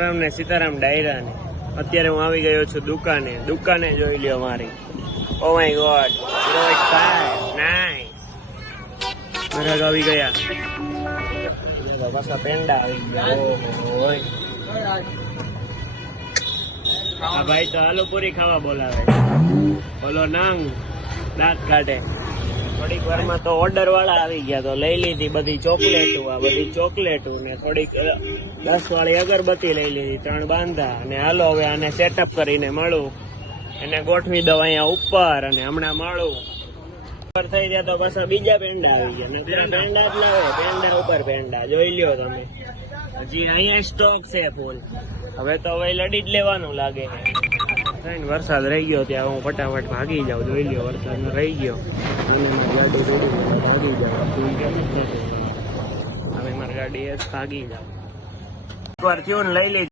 રામ ને સીતારામ ડાયરા ને અત્યારે હું આવી ગયો છું દુકાને જોઈ લ્યો મારી. Oh my God, nice. ગ્રાહક આવી ગયા. પાછા પેંડા આવી ગયા. ઓય આ ભાઈ તો આલુ પૂરી ખાવા બોલાવે. બોલો નંગ દાંત કાઢે. થોડીક વારમાં તો ઓર્ડર વાળા આવી ગયા તો લઈ લીધી બધી ચોકલેટો ને થોડીક 10 વાળી અગરબત્તી લઈ લીધી, 3 બાંધા. અને હાલો હવે આને સેટઅપ કરીને મળું, એને ગોઠવી દઉં અહીંયા ઉપર અને હમણાં મળું. ઉપર થઈ ગયા તો પાછા બીજા પેંડા આવી ગયા. પેંડા જ લાવે, પેંડા ઉપર પેંડા જોઈ લ્યો તમે. હજી અહીંયા સ્ટોક છે ફૂલ. હવે તો હવે લડી જ લેવાનું લાગે. વરસાદ રહી ગયો ત્યાં હું ફટાફટ ભાગી જાઉં. જોઈ લ્યો વરસાદ રહી ગયો અને મારી ગાડી ભાગી જાવ. હવે મારી ગાડી ભાગી જાવ. એકવાર થયું ને લઈ લીધી.